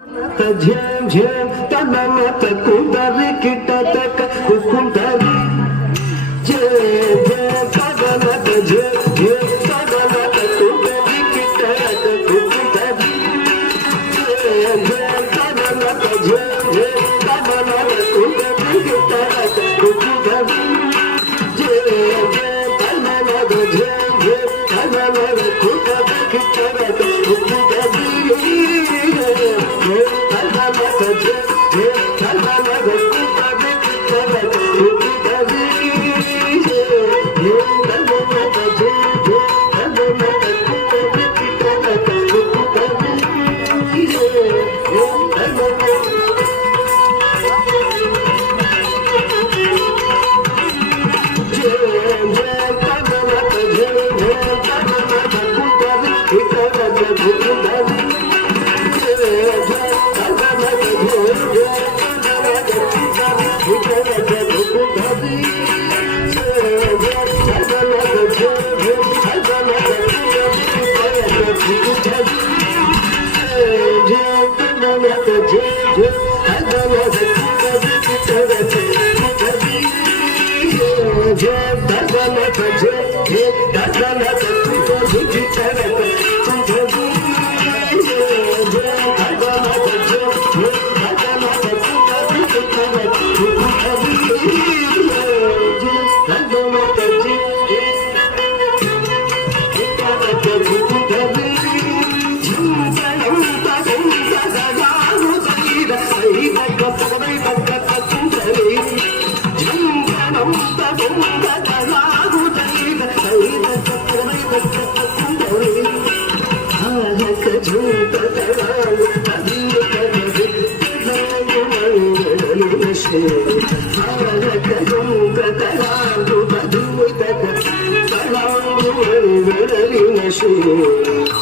झेम झेम तनमत कुंदरी किटतक कुकुंदरी झेम झेम तनमत झेम झेम तनमत कुंदरी किटतक कुकुंदरी झेम झेम तनमत झेम झेम तनमत कुंदरी किटतक कुकुंदरी झेम झेम तनमत झेम झेम तनमत कुंदरी किटतक कुकुंदरी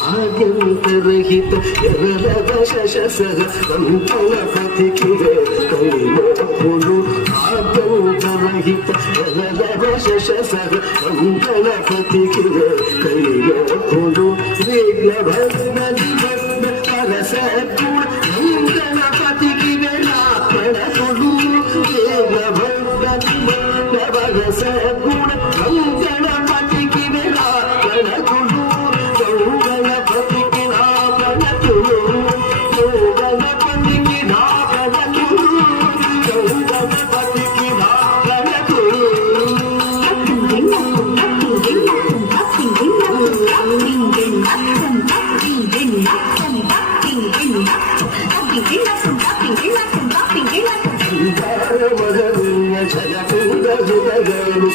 ఆద్యంతరహిత ఎర్రదశశసర సంతల పతికిరే కైలోపులు ఆద్యంతరహిత ఎర్రదశశసర సంతల పతికిరే కైలోపులు విఘ్న భగ్నది భగ్న పరసత్తుడు సంతల పతికిరే నాపడకుడు విఘ్న భగ్నది భగ్న పరసత్తుడు సంతల పతికిరే నాపడకుడు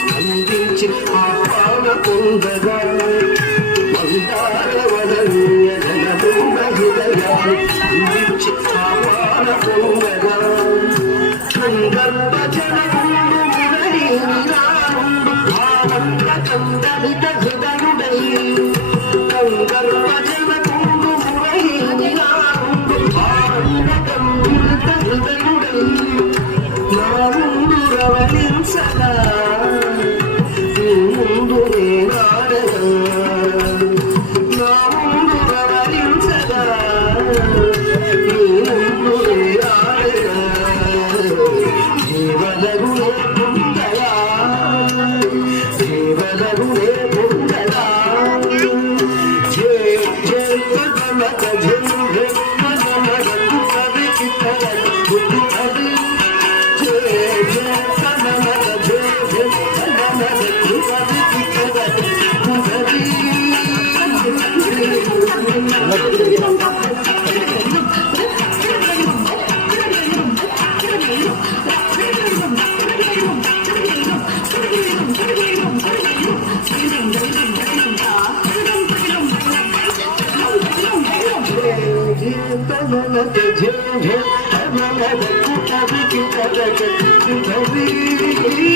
స్పందించి ఆపాన పొందగా మందారవదన్య జనదుండ హృదయాలు స్పందించి ఆపాన పొందగా సందర్భ జనముండు మురళీ నిరారుండు భావంత చందలిత హృదయుడై సందర్భ జనముండు మురళీ నిరారుండు భావంత చందలిత హృదయుడై నాముండు రవళించగా ముందు నాడగా నాముండు రవళించగా ముందు ఆడగా జీవలగునే పొందగా జీవలగునే పొందగా జయ జయ పదమత జయ జయ పదమత కుపది చిత్తగ కుపది Jai Jai